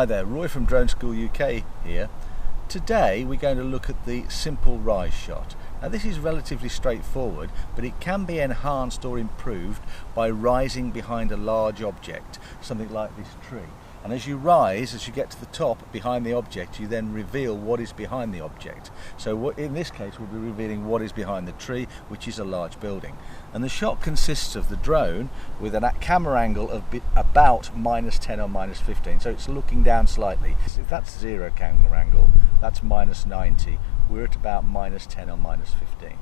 Hi there, Roy from Drone School UK here. Today we're going to look at the simple rise shot. Now this is relatively straightforward, but it can be enhanced or improved by rising behind a large object, something like this tree. And as you rise, as you get to the top behind the object, you then reveal what is behind the object. So in this case we'll be revealing what is behind the tree, which is a large building. And the shot consists of the drone with a camera angle of about -10 or -15, so it's looking down slightly. If that's 0 camera angle, that's -90. We're at about -10 or -15.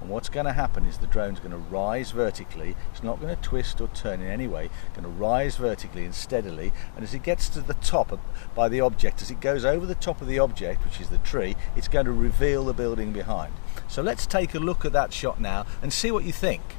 And what's going to happen is the drone's going to rise vertically. It's not going to twist or turn in any way. It's going to rise vertically and steadily, and as it gets to the top by the object, as it goes over the top of the object, which is the tree, it's going to reveal the building behind. So let's take a look at that shot now and see what you think.